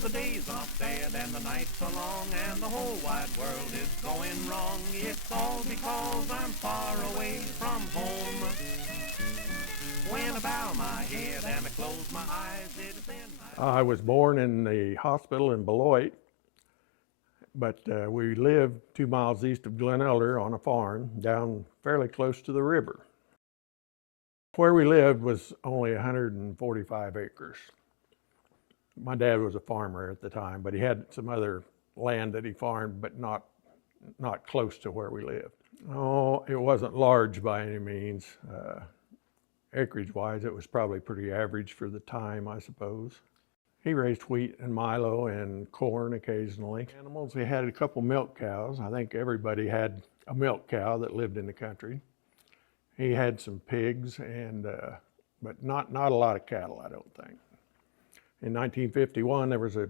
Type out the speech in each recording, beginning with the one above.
the days are sad and the nights are long and the whole wide world is going wrong. It's all because I'm far away from home. When I bow my head and I close my eyes, it is then I was born in the hospital in Beloit, but we lived 2 miles east of Glen Elder on a farm down fairly close to the river. Where we lived was only 145 acres. My dad was a farmer at the time, but he had some other land that he farmed, but not close to where we lived. Oh, it wasn't large by any means. Acreage-wise, it was probably pretty average for the time, I suppose. He raised wheat and milo and corn occasionally. Animals, we had a couple milk cows. I think everybody had a milk cow that lived in the country. He had some pigs, and but not a lot of cattle, I don't think. In 1951, there was a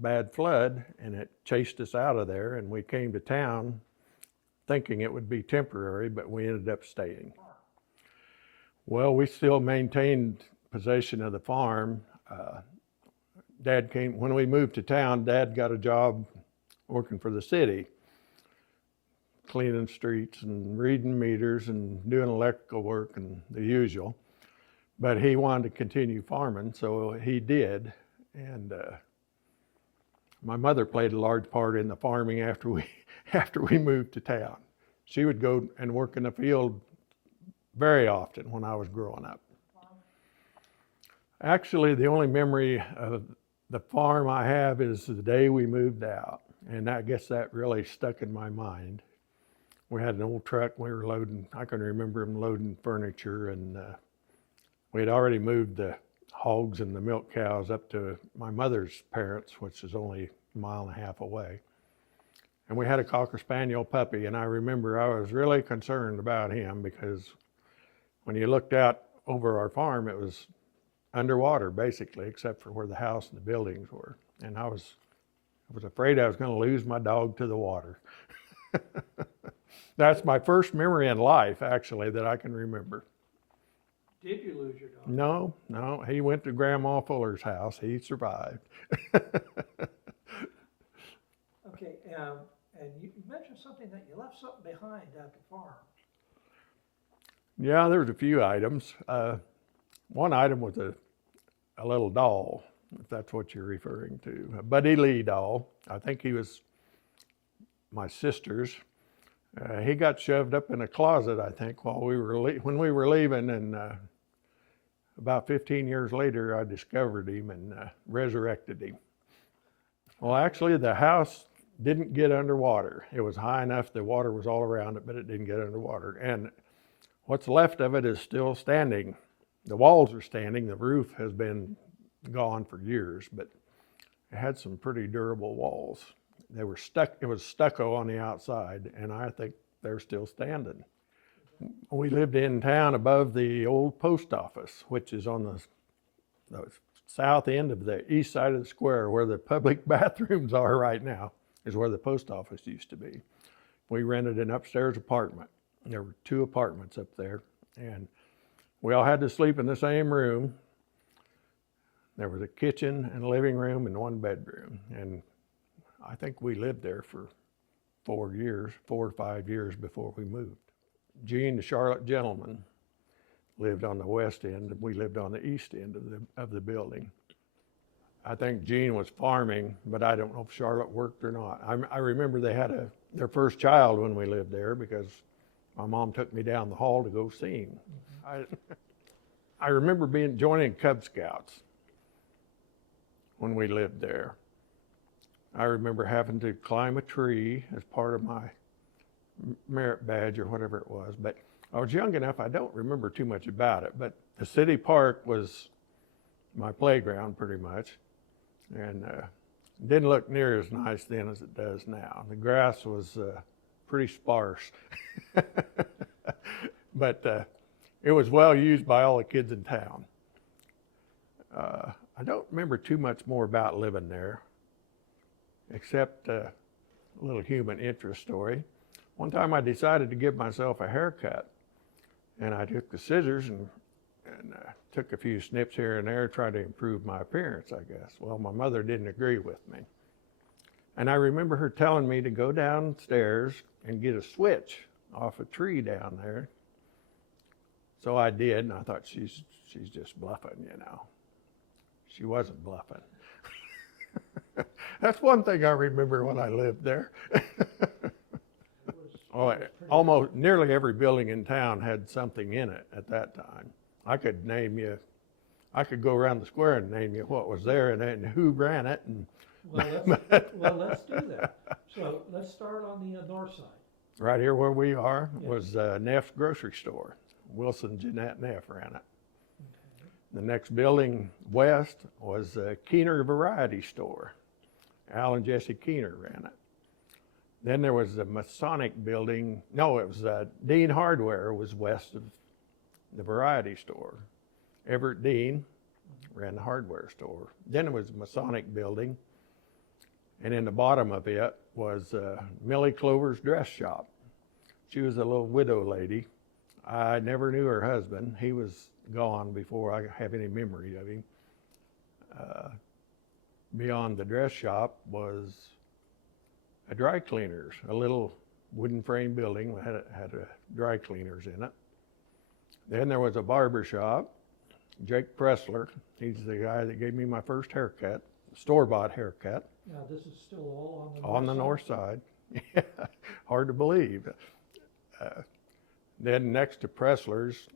bad flood, and it chased us out of there, and we came to town thinking it would be temporary, but we ended up staying. Well, we still maintained possession of the farm. Dad came, when we moved to town, Dad got a job working for the city, cleaning streets and reading meters and doing electrical work and the usual. But he wanted to continue farming, so he did. And my mother played a large part in the farming after we moved to town. She would go and work in the field very often when I was growing up. Actually, the only memory of the farm I have is the day we moved out, and I guess that really stuck in my mind. We had an old truck, we were loading, I can remember them loading furniture, and we had already moved the hogs and the milk cows up to my mother's parents, which is only a mile and a half away. And we had a Cocker Spaniel puppy, and I remember I was really concerned about him because when you looked out over our farm, it was underwater basically, except for where the house and the buildings were. And I was afraid I was going to lose my dog to the water. That's my first memory in life, actually, that I can remember. Did you lose your dog? No, he went to Grandma Fuller's house. He survived. Okay, and you mentioned something that you left something behind at the farm. Yeah, there was a few items. One item was a little doll, if that's what you're referring to, a Buddy Lee doll. I think he was my sister's. He got shoved up in a closet, I think, when we were leaving, and about 15 years later, I discovered him and resurrected him. Well, actually, the house didn't get underwater. It was high enough, the water was all around it, but it didn't get underwater. And what's left of it is still standing. The walls are standing, the roof has been gone for years, but it had some pretty durable walls. They were it was stucco on the outside, and I think they're still standing. We lived in town above the old post office, which is on the south end of the east side of the square, where the public bathrooms are right now, is where the post office used to be. We rented an upstairs apartment. There were 2 apartments up there, and we all had to sleep in the same room. There was a kitchen and a living room and 1 bedroom, and I think we lived there for 4 or 5 years before we moved. Gene, the Charlotte gentleman, lived on the west end, and we lived on the east end of the building. I think Gene was farming, but I don't know if Charlotte worked or not. I remember they had their first child when we lived there because my mom took me down the hall to go see him. I remember joining Cub Scouts when we lived there. I remember having to climb a tree as part of my merit badge or whatever it was, but I was young enough, I don't remember too much about it, but the city park was my playground pretty much, and didn't look near as nice then as it does now. The grass was pretty sparse, but it was well used by all the kids in town. I don't remember too much more about living there, except a little human interest story. One time I decided to give myself a haircut, and I took the scissors and and took a few snips here and there, trying to improve my appearance, I guess. Well, my mother didn't agree with me. And I remember her telling me to go downstairs and get a switch off a tree down there. So I did, and I thought she's just bluffing, you know. She wasn't bluffing. That's one thing I remember when I lived there. Almost nearly every building in town had something in it at that time. I could go around the square and name you what was there and who ran it. And let's do that. So let's start on the north side. Right here where we are was Neff's grocery store. Wilson Jeanette Neff ran it. Okay. The next building west was Keener Variety Store. Al and Jesse Keener ran it. Then there was the Masonic building. No, it was Dean Hardware was west of the variety store. Everett Dean ran the hardware store. Then it was the Masonic building. And in the bottom of it was Millie Clover's dress shop. She was a little widow lady. I never knew her husband. He was gone before I have any memory of him. Beyond the dress shop was a dry cleaners, a little wooden frame building that had dry cleaners in it. Then there was a barber shop. Jake Pressler, he's the guy that gave me my first haircut, store-bought haircut. Now this is still all on the north side. Yeah, hard to believe. Then next to Pressler's,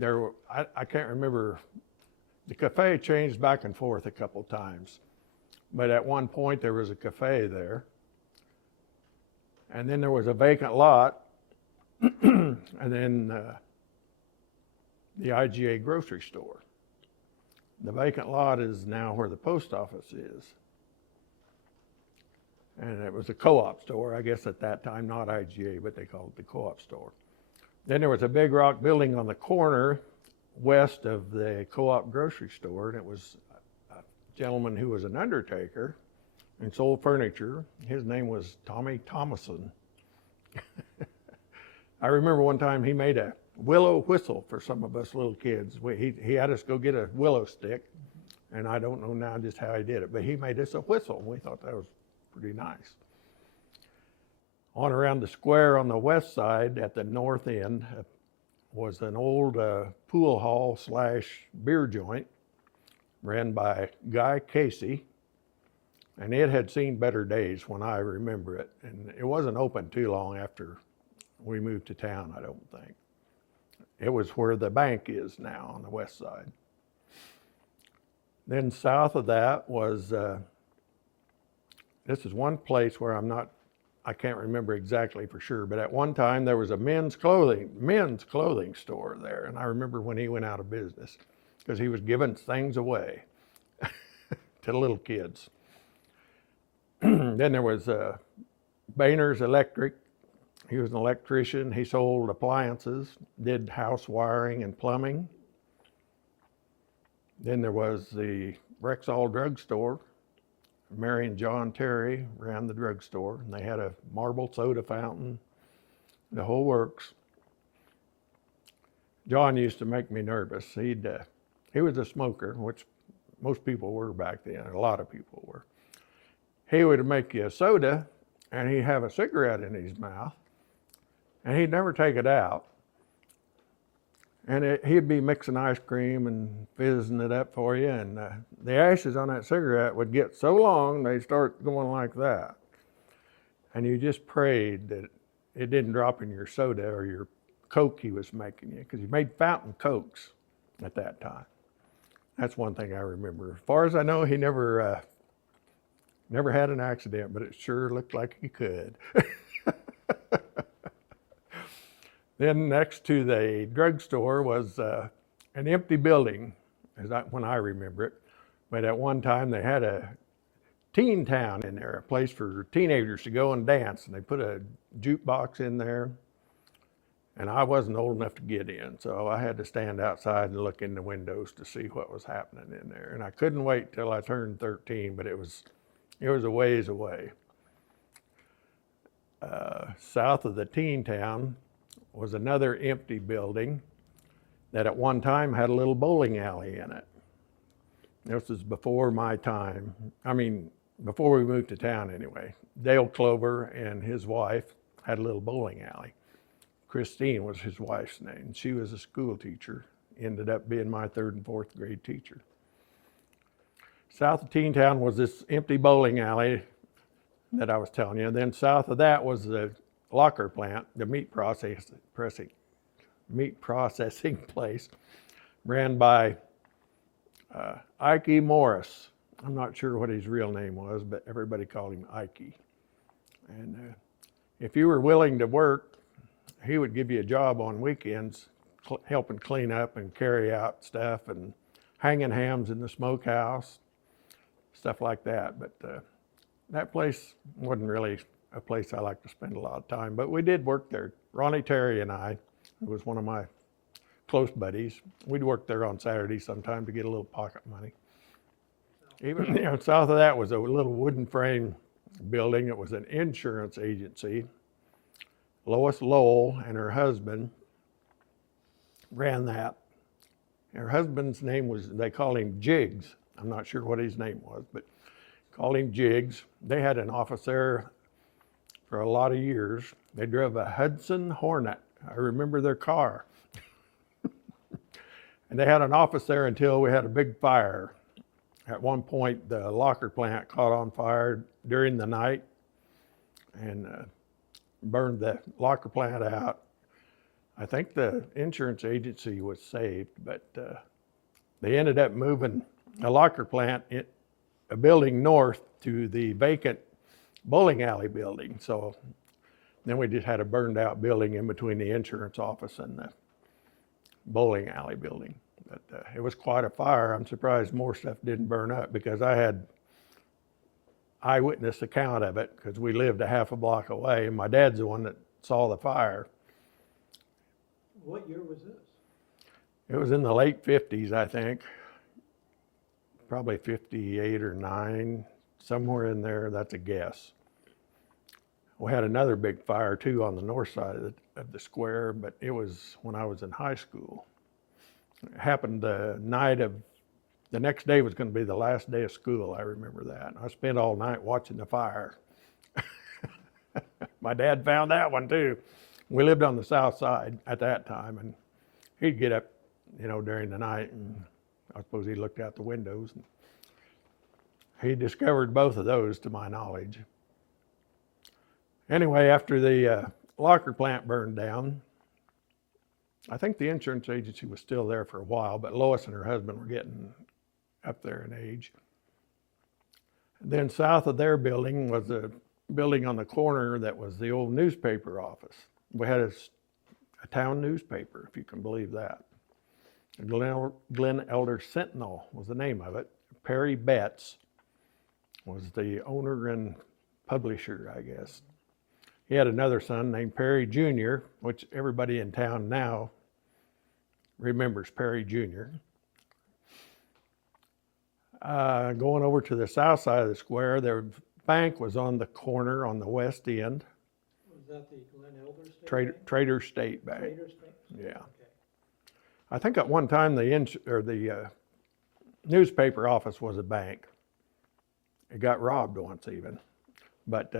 I can't remember, the cafe changed back and forth a couple times. But at one point there was a cafe there. And then there was a vacant lot. And then the IGA grocery store. The vacant lot is now where the post office is. And it was a co-op store, I guess at that time, not IGA, but they called it the co-op store. Then there was a big rock building on the corner west of the co-op grocery store, and it was a gentleman who was an undertaker and sold furniture. His name was Tommy Thomason. I remember one time he made a willow whistle for some of us little kids. He had us go get a willow stick, and I don't know now just how he did it, but he made us a whistle, and we thought that was pretty nice. On around the square on the west side at the north end was an old pool hall / beer joint ran by Guy Casey, and it had seen better days when I remember it, and it wasn't open too long after we moved to town, I don't think. It was where the bank is now on the west side. Then south of that was, this is one place where I can't remember exactly for sure, but at one time there was a men's clothing store there, and I remember when he went out of business because he was giving things away to little kids. Then there was Boehner's Electric. He was an electrician. He sold appliances, did house wiring and plumbing. Then there was the Rexall drugstore. Mary and John Terry ran the drugstore, and they had a marble soda fountain, the whole works. John used to make me nervous. He was a smoker, which most people were back then. A lot of people were. He would make you a soda, and he'd have a cigarette in his mouth, and he'd never take it out. And he'd be mixing ice cream and fizzing it up for you, and the ashes on that cigarette would get so long, they'd start going like that. And you just prayed that it didn't drop in your soda or your Coke he was making you, because he made fountain Cokes at that time. That's one thing I remember. As far as I know, he never had an accident, but it sure looked like he could. Then next to the drugstore was an empty building, when I remember it. But at one time they had a teen town in there, a place for teenagers to go and dance. And they put a jukebox in there. And I wasn't old enough to get in, so I had to stand outside and look in the windows to see what was happening in there. And I couldn't wait till I turned 13, but it was a ways away. South of the teen town was another empty building, that at one time had a little bowling alley in it. This was before my time. I mean, before we moved to town anyway. Dale Clover and his wife had a little bowling alley. Christine was his wife's name. She was a school teacher, ended up being my 3rd and 4th grade teacher. South of Teentown was this empty bowling alley that I was telling you. Then south of that was the locker plant, the meat processing place, ran by Ike Morris. I'm not sure what his real name was, but everybody called him Ike. And if you were willing to work, he would give you a job on weekends, helping clean up and carry out stuff and hanging hams in the smokehouse, stuff like that. But that place wasn't really a place I like to spend a lot of time, but we did work there. Ronnie Terry and I, who was one of my close buddies, we'd work there on Saturday sometime to get a little pocket money. Even south of that was a little wooden frame building. It was an insurance agency. Lois Lowell and her husband ran that. Her husband's name was, they called him Jiggs. I'm not sure what his name was, but called him Jiggs. They had an office there for a lot of years. They drove a Hudson Hornet. I remember their car. And they had an office there until we had a big fire. At one point, the locker plant caught on fire during the night and burned the locker plant out. I think the insurance agency was saved, but they ended up moving a locker plant, a building north to the vacant bowling alley building. So then we just had a burned out building in between the insurance office and the bowling alley building. But it was quite a fire. I'm surprised more stuff didn't burn up, because I had eyewitness account of it, because we lived a half a block away, and my dad's the one that saw the fire. What year was this? It was in the late 50s, I think. Probably 58 or 9, somewhere in there. That's a guess. We had another big fire too on the north side of the square, but it was when I was in high school. It happened the next day was going to be the last day of school. I remember that. I spent all night watching the fire. My dad found that one too. We lived on the south side at that time, and he'd get up, during the night, and I suppose he looked out the windows. And he discovered both of those, to my knowledge. Anyway, after the locker plant burned down, I think the insurance agency was still there for a while, but Lois and her husband were getting up there in age. And then south of their building was a building on the corner that was the old newspaper office. We had a town newspaper, if you can believe that. The Glen Elder Sentinel was the name of it. Perry Betts was the owner and publisher, I guess. He had another son named Perry Jr., which everybody in town now remembers Perry Jr. Going over to the south side of the square, their bank was on the corner on the west end. Was that the Glen Elder State Bank? Trader State Bank. Trader State? Yeah. Okay. I think at one time the newspaper office was a bank. It got robbed once even, but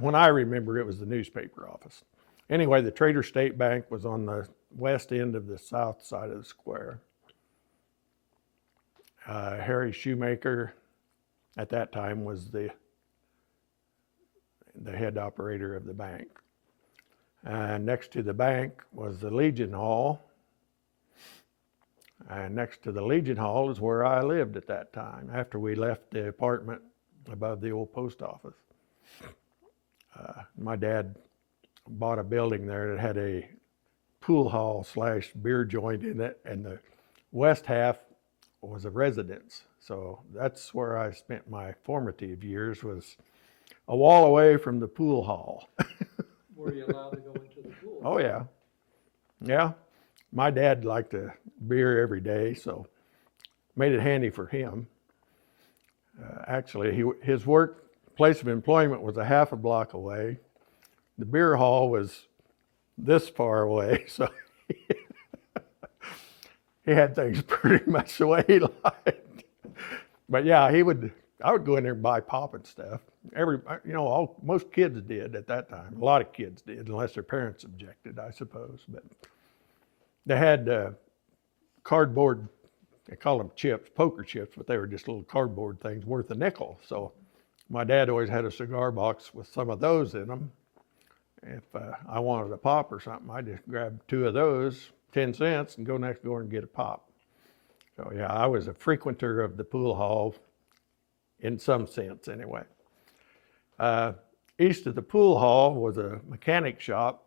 when I remember, it was the newspaper office. Anyway, the Trader State Bank was on the west end of the south side of the square. Harry Shoemaker, at that time, was the head operator of the bank. Next to the bank was the Legion Hall. And next to the Legion Hall is where I lived at that time, after we left the apartment above the old post office. My dad bought a building there that had a pool hall / beer joint in it, and the west half was a residence. So that's where I spent my formative years, was a wall away from the pool hall. Were you allowed to go into the pool? Oh yeah. Yeah. My dad liked a beer every day, so made it handy for him. Actually, his place of employment was a half a block away. The beer hall was this far away, so he had things pretty much the way he liked. But yeah, I would go in there and buy pop and stuff. Most kids did at that time. A lot of kids did, unless their parents objected, I suppose. But they had cardboard, they call them chips, poker chips, but they were just little cardboard things worth a nickel. So my dad always had a cigar box with some of those in them. If I wanted a pop or something, I just grabbed 2 of those, 10 cents, and go next door and get a pop. So yeah, I was a frequenter of the pool hall in some sense anyway. East of the pool hall was a mechanic shop,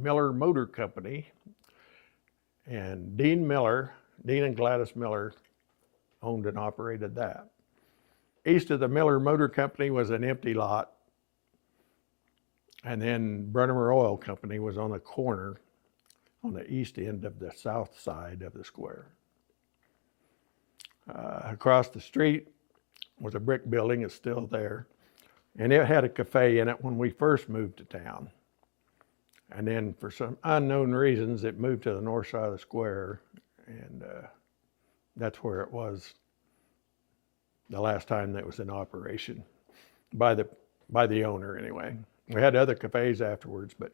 Miller Motor Company, and Dean and Gladys Miller owned and operated that. East of the Miller Motor Company was an empty lot, and then Brunner Oil Company was on the corner on the east end of the south side of the square. Across the street was a brick building, it's still there, and it had a cafe in it when we first moved to town. And then for some unknown reasons, it moved to the north side of the square, and that's where it was the last time that was in operation by the owner anyway. We had other cafes afterwards, but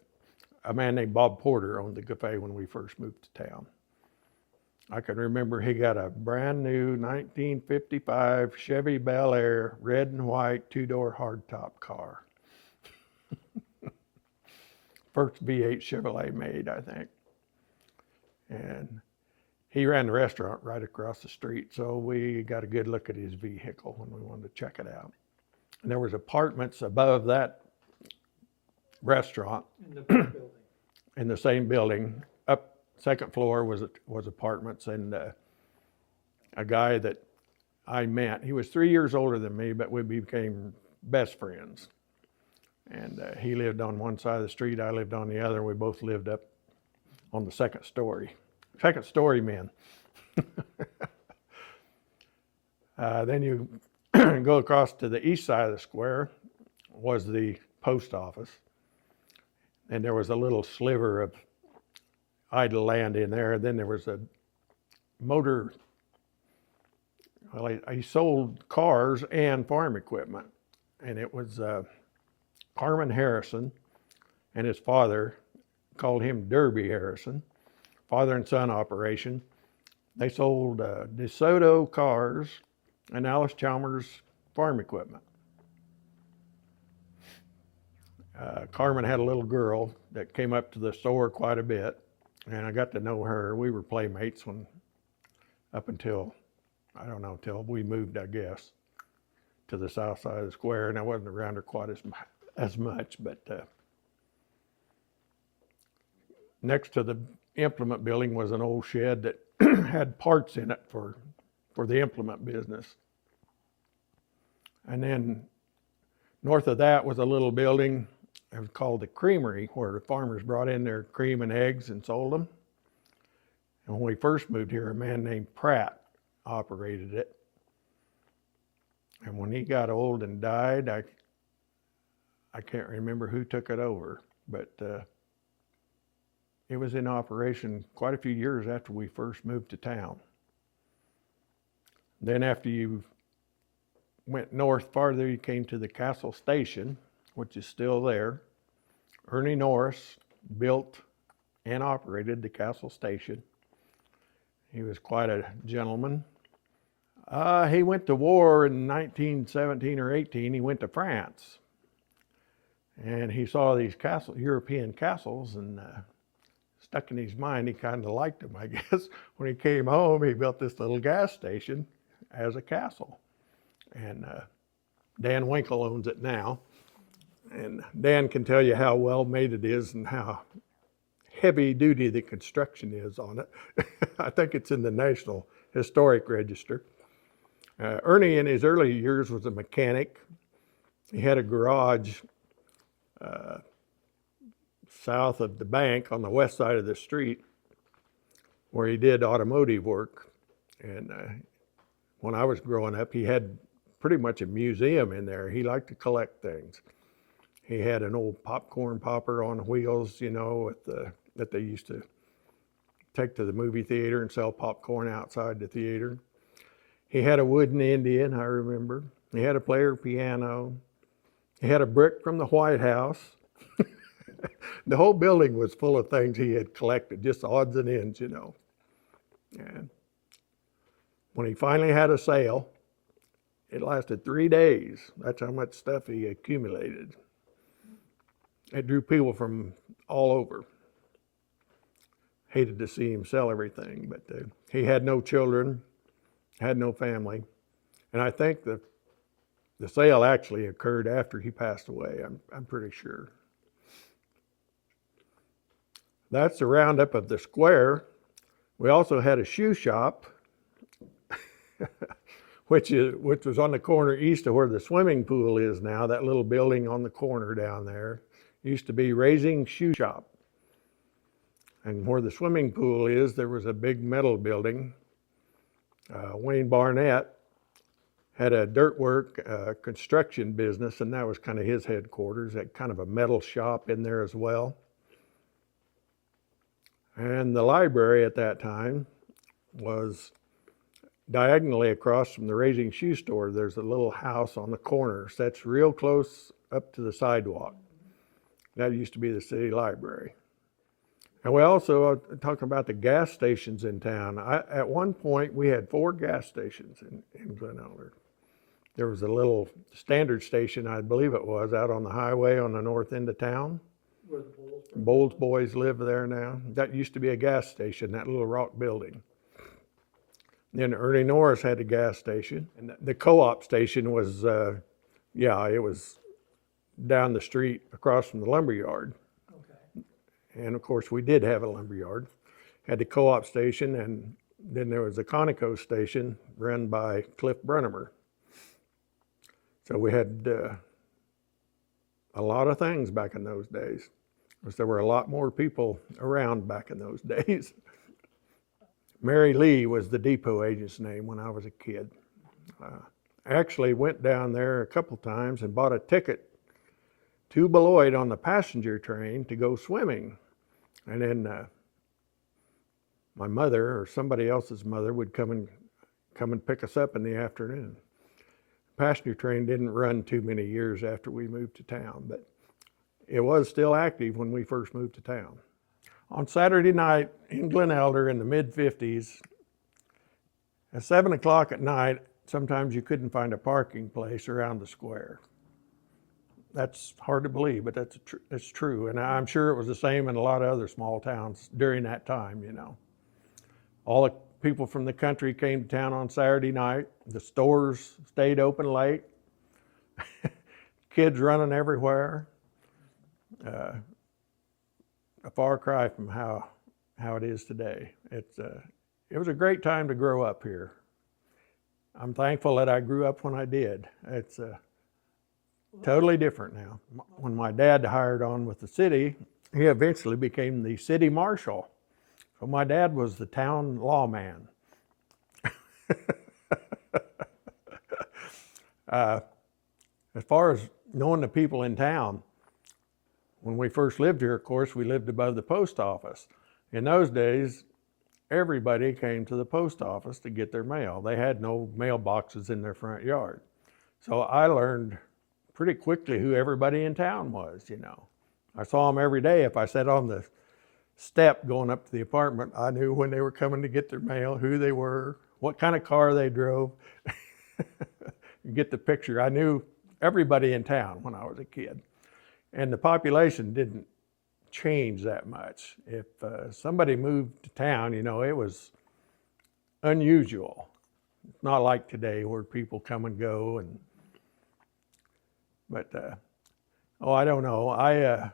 a man named Bob Porter owned the cafe when we first moved to town. I can remember he got a brand new 1955 Chevy Bel Air, red and white, 2-door hardtop car. First V8 Chevrolet made, I think. And he ran the restaurant right across the street, so we got a good look at his vehicle when we wanted to check it out. And there was apartments above that restaurant. In the building. In the same building. Up second floor was apartments, and a guy that I met, he was 3 years older than me, but we became best friends. And he lived on one side of the street, I lived on the other. We both lived up on the second story. Second story men. Then you go across to the east side of the square was the post office. And there was a little sliver of idle land in there. Then there was a motor, well, he sold cars and farm equipment. And it was Harmon Harrison and his father, called him Derby Harrison, father and son operation. They sold DeSoto cars and Alice Chalmers farm equipment. Carmen had a little girl that came up to the store quite a bit, and I got to know her. We were playmates up until, I don't know, till we moved, I guess, to the south side of the square, and I wasn't around her quite as much, but next to the implement building was an old shed that had parts in it for the implement business. And then north of that was a little building. It was called the Creamery, where the farmers brought in their cream and eggs and sold them. And when we first moved here, a man named Pratt operated it. And when he got old and died, I can't remember who took it over, but it was in operation quite a few years after we first moved to town. Then after you went north farther, you came to the Castle Station, which is still there. Ernie Norris built and operated the Castle Station. He was quite a gentleman. He went to war in 1917 or 18. He went to France. And he saw these European castles, and stuck in his mind, he kind of liked them, I guess. When he came home, he built this little gas station as a castle. And Dan Winkle owns it now. And Dan can tell you how well made it is and how heavy duty the construction is on it. I think it's in the National Historic Register. Ernie in his early years was a mechanic. He had a garage south of the bank on the west side of the street where he did automotive work. And when I was growing up, he had pretty much a museum in there. He liked to collect things. He had an old popcorn popper on wheels, you know, that they used to take to the movie theater and sell popcorn outside the theater. He had a wooden Indian, I remember. He had a player piano. He had a brick from the White House. The whole building was full of things he had collected, just odds and ends, you know. And when he finally had a sale, it lasted 3 days. That's how much stuff he accumulated. It drew people from all over. Hated to see him sell everything, but he had no children, had no family. And I think the sale actually occurred after he passed away, I'm pretty sure. That's the roundup of the square. We also had a shoe shop, which was on the corner east of where the swimming pool is now, that little building on the corner down there. Used to be Raising Shoe Shop. And where the swimming pool is, there was a big metal building. Wayne Barnett had a dirt work construction business, and that was kind of his headquarters, that kind of a metal shop in there as well. And the library at that time was diagonally across from the Raising Shoe store. There's a little house on the corner, so that's real close up to the sidewalk. That used to be the city library. And we also talked about the gas stations in town. At one point, we had 4 gas stations in Glen Elder. There was a little Standard station, I believe it was, out on the highway on the north end of town. Where the Bowles boys live there now. That used to be a gas station, that little rock building. Then Ernie Norris had a gas station. And the co-op station was, it was down the street across from the lumber yard. Okay. And of course, we did have a lumber yard. Had the co-op station, and then there was a Conoco station run by Cliff Brunnemer. So we had a lot of things back in those days. Because there were a lot more people around back in those days. Mary Lee was the depot agent's name when I was a kid. I actually went down there a couple times and bought a ticket to Beloit on the passenger train to go swimming. And then my mother or somebody else's mother would come and pick us up in the afternoon. Passenger train didn't run too many years after we moved to town, but it was still active when we first moved to town. On Saturday night in Glen Elder in the mid-50s, at 7 o'clock at night, sometimes you couldn't find a parking place around the square. That's hard to believe, but that's true. And I'm sure it was the same in a lot of other small towns during that time, you know. All the people from the country came to town on Saturday night. The stores stayed open late. Kids running everywhere. A far cry from how it is today. It was a great time to grow up here. I'm thankful that I grew up when I did. It's totally different now. When my dad hired on with the city, he eventually became the city marshal. So my dad was the town lawman. As far as knowing the people in town, when we first lived here, of course, we lived above the post office. In those days, everybody came to the post office to get their mail. They had no mailboxes in their front yard. So I learned pretty quickly who everybody in town was, you know. I saw them every day. If I sat on the step going up to the apartment, I knew when they were coming to get their mail, who they were, what kind of car they drove. You get the picture. I knew everybody in town when I was a kid. And the population didn't change that much. If somebody moved to town, you know, it was unusual. It's not like today where people come and go. But I don't know. I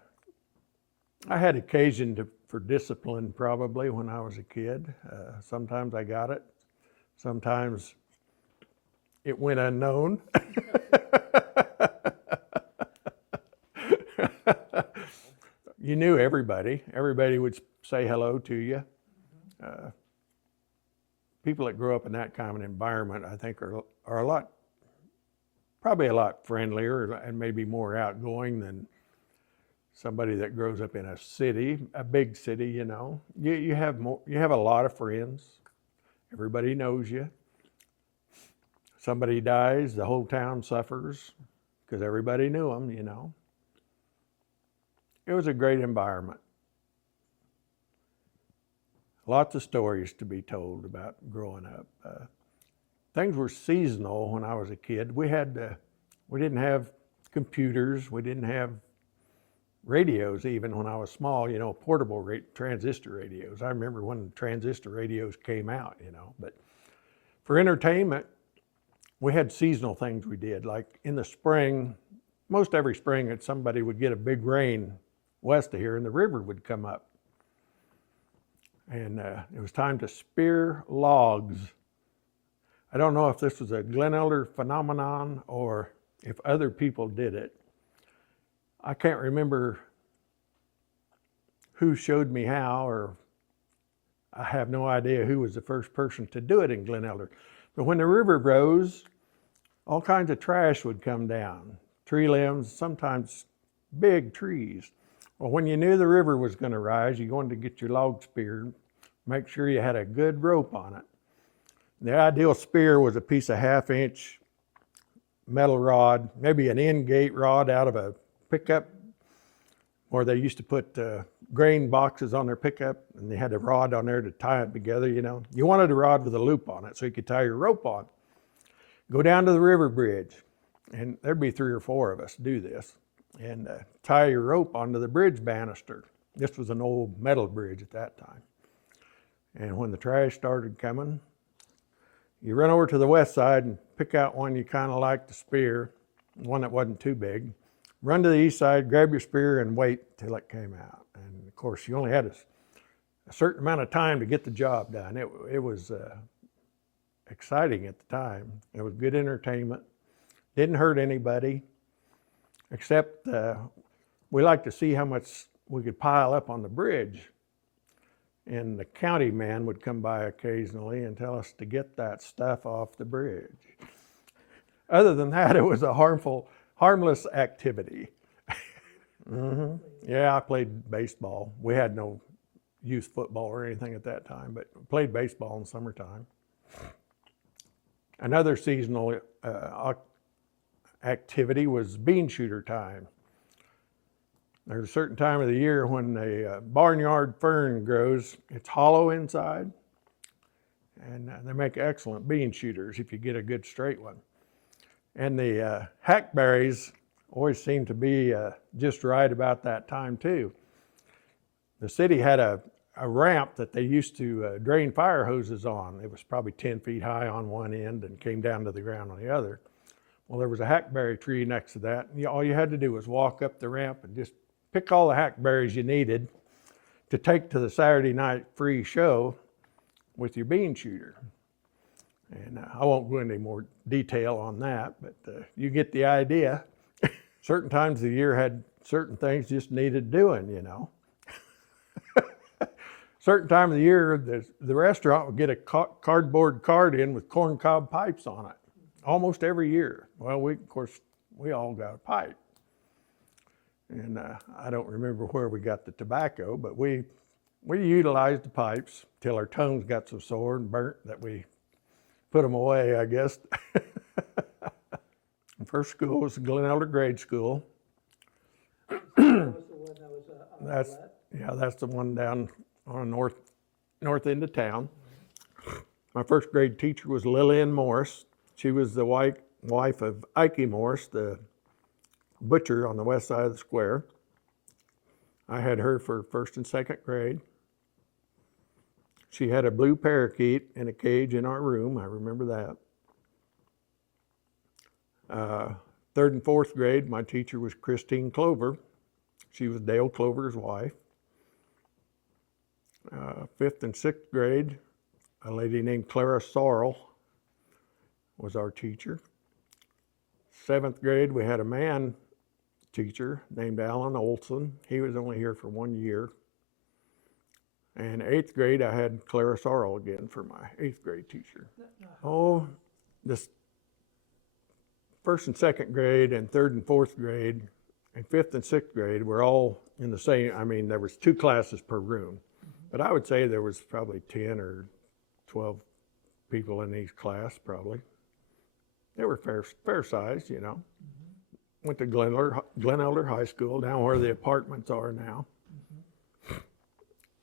had occasion for discipline probably when I was a kid. Sometimes I got it. Sometimes it went unknown. You knew everybody. Everybody would say hello to you. People that grow up in that kind of an environment, I think, are probably a lot friendlier and maybe more outgoing than somebody that grows up in a city, a big city, you know, you have more, you have a lot of friends. Everybody knows you. Somebody dies, the whole town suffers because everybody knew them, you know. It was a great environment. Lots of stories to be told about growing up. Things were seasonal when I was a kid. We didn't have computers. We didn't have radios even when I was small, you know, portable transistor radios. I remember when transistor radios came out, you know. But for entertainment, we had seasonal things we did. Like in the spring, most every spring, somebody would get a big rain west of here and the river would come up. And it was time to spear logs. I don't know if this was a Glen Elder phenomenon or if other people did it. I can't remember who showed me how, or I have no idea who was the first person to do it in Glen Elder. But when the river rose, all kinds of trash would come down. Tree limbs, sometimes big trees. Well, when you knew the river was going to rise, you wanted to get your log speared, make sure you had a good rope on it. The ideal spear was a piece of 1/2-inch metal rod, maybe an in-gate rod out of a pickup, or they used to put grain boxes on their pickup, and they had a rod on there to tie it together, you know. You wanted a rod with a loop on it so you could tie your rope on. Go down to the river bridge, and there'd be 3 or 4 of us do this, and tie your rope onto the bridge banister. This was an old metal bridge at that time. And when the trash started coming, you run over to the west side and pick out one you kind of like to spear, one that wasn't too big. Run to the east side, grab your spear, and wait till it came out. And of course, you only had a certain amount of time to get the job done. It was exciting at the time. It was good entertainment. Didn't hurt anybody, except we liked to see how much we could pile up on the bridge. And the county man would come by occasionally and tell us to get that stuff off the bridge. Other than that, it was a harmless activity. Yeah, I played baseball. We had no youth football or anything at that time, but played baseball in the summertime. Another seasonal activity was bean shooter time. There's a certain time of the year when the barnyard fern grows. It's hollow inside, and they make excellent bean shooters if you get a good straight one. And the hackberries always seem to be just right about that time too. The city had a ramp that they used to drain fire hoses on. It was probably 10 feet high on one end and came down to the ground on the other. Well, there was a hackberry tree next to that. And all you had to do was walk up the ramp and just pick all the hackberries you needed to take to the Saturday night free show with your bean shooter. And I won't go into any more detail on that, but you get the idea. Certain times of the year had certain things just needed doing, you know. Certain time of the year, the restaurant would get a cardboard cart in with corncob pipes on it, almost every year. Well, of course, we all got a pipe. And I don't remember where we got the tobacco, but we utilized the pipes till our tongues got so sore and burnt that we put them away, I guess. The first school was the Glen Elder Grade School. That was the one that was on the left? That's the one down on the north end of town. My first grade teacher was Lillian Morris. She was the wife of Ike Morris, the butcher on the west side of the square. I had her for first and second grade. She had a blue parakeet in a cage in our room. I remember that. Third and fourth grade, my teacher was Christine Clover. She was Dale Clover's wife. Fifth and sixth grade, a lady named Clara Sorrell was our teacher. Seventh grade, we had a man teacher named Alan Olson. He was only here for 1 year. And eighth grade, I had Clara Sorrell again for my eighth grade teacher. Oh, this first and second grade and third and fourth grade, in 5th and 6th grade were all in the same, I mean, there was 2 classes per room. But I would say there was probably 10 or 12 people in each class, probably. They were fair size, you know. Went to Glen Elder High School, down where the apartments are now.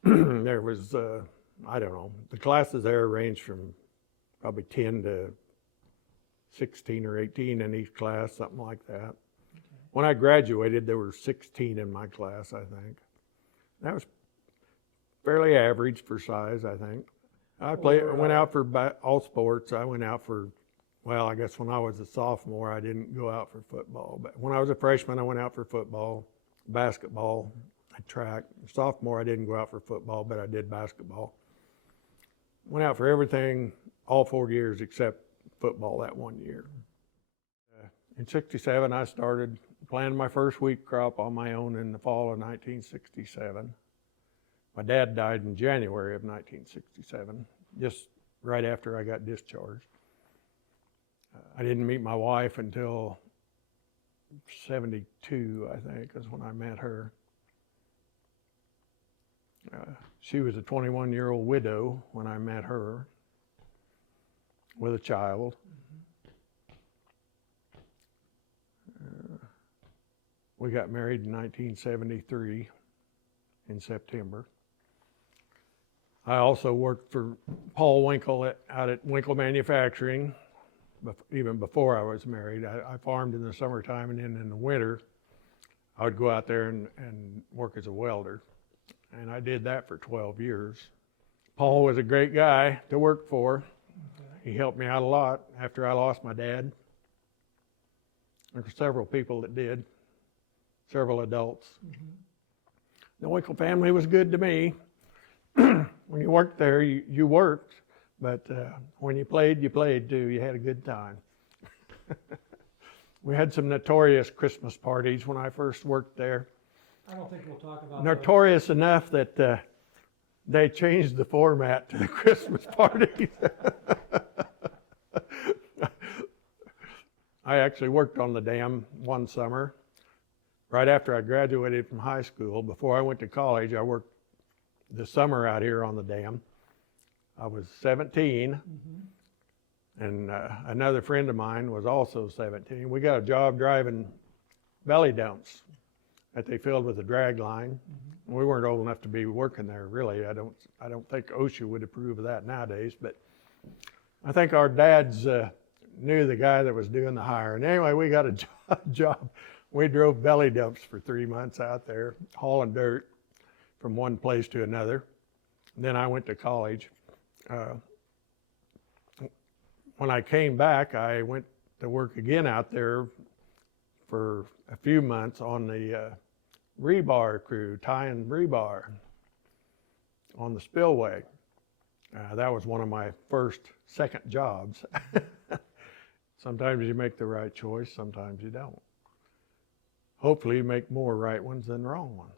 There was, I don't know, the classes there ranged from probably 10 to 16 or 18 in each class, something like that. Okay. When I graduated, there were 16 in my class, I think. That was fairly average for size, I think. I went out for all sports. I went out for, well, I guess when I was a sophomore, I didn't go out for football. But when I was a freshman, I went out for football, basketball, track. Sophomore, I didn't go out for football, but I did basketball. Went out for everything all 4 years except football that 1 year. In '67, I started planting my first wheat crop on my own in the fall of 1967. My dad died in January of 1967, just right after I got discharged. I didn't meet my wife until '72, I think, is when I met her. She was a 21-year-old widow when I met her with a child. We got married in 1973 in September. I also worked for Paul Winkle out at Winkle Manufacturing, even before I was married. I farmed in the summertime, and then in the winter, I would go out there and work as a welder. And I did that for 12 years. Paul was a great guy to work for. Okay. He helped me out a lot after I lost my dad. There were several people that did, several adults. The Winkle family was good to me. When you worked there, you worked, but when you played too. You had a good time. We had some notorious Christmas parties when I first worked there. I don't think we'll talk about notorious those. Enough that they changed the format to the Christmas parties. I actually worked on the dam one summer. Right after I graduated from high school, before I went to college, I worked the summer out here on the dam. I was 17, and another friend of mine was also 17. We got a job driving belly dumps that they filled with a drag line. We weren't old enough to be working there, really. I don't think OSHA would approve of that nowadays, but I think our dads knew the guy that was doing the hiring. Anyway, we got a job. We drove belly dumps for 3 months out there, hauling dirt from one place to another. Then I went to college. When I came back, I went to work again out there for a few months on the rebar crew, tying rebar on the spillway. That was one of my second jobs. Sometimes you make the right choice, sometimes you don't. Hopefully you make more right ones than wrong ones.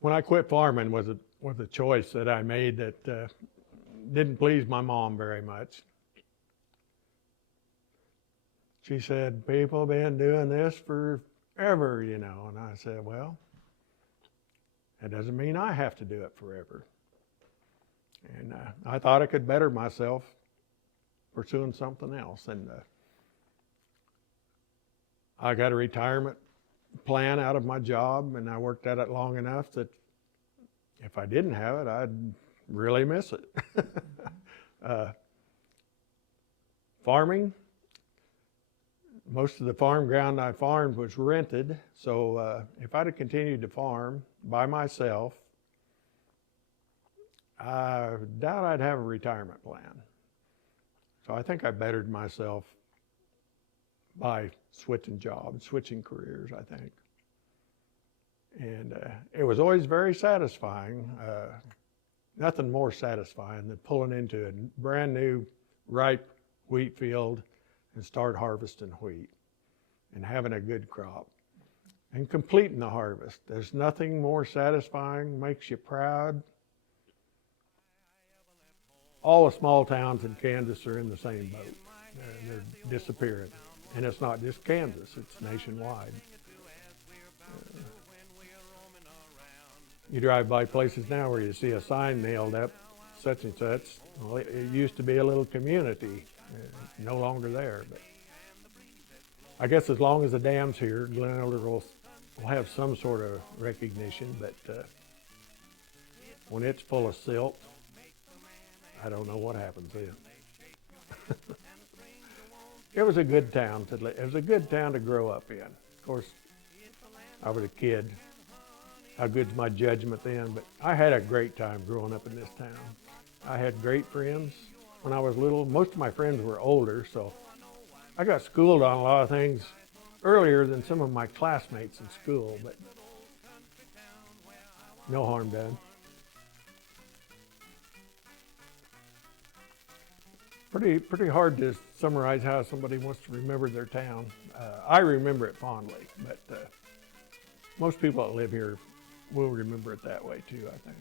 When I quit farming was a choice that I made that didn't please my mom very much. She said, people have been doing this forever, you know. And I said, well, that doesn't mean I have to do it forever. And I thought I could better myself pursuing something else. And I got a retirement plan out of my job, and I worked at it long enough that if I didn't have it, I'd really miss it. Farming, most of the farm ground I farmed was rented, so if I'd have continued to farm by myself, I doubt I'd have a retirement plan. So I think I bettered myself by switching jobs, switching careers, I think. And it was always very satisfying. Nothing more satisfying than pulling into a brand new ripe wheat field and start harvesting wheat and having a good crop and completing the harvest. There's nothing more satisfying, makes you proud. All the small towns in Kansas are in the same boat. They're disappearing. And it's not just Kansas, it's nationwide. You drive by places now where you see a sign nailed up, such and such. Well, it used to be a little community, no longer there. But I guess as long as the dam's here, Glen Elder will have some sort of recognition, but when it's full of silt, I don't know what happens then. It was a good town to live. It was a good town to grow up in. Of course, I was a kid. How good's my judgment then? But I had a great time growing up in this town. I had great friends when I was little. Most of my friends were older, so I got schooled on a lot of things earlier than some of my classmates in school, but no harm done. Pretty hard to summarize how somebody wants to remember their town. I remember it fondly, but most people that live here will remember it that way too, I think.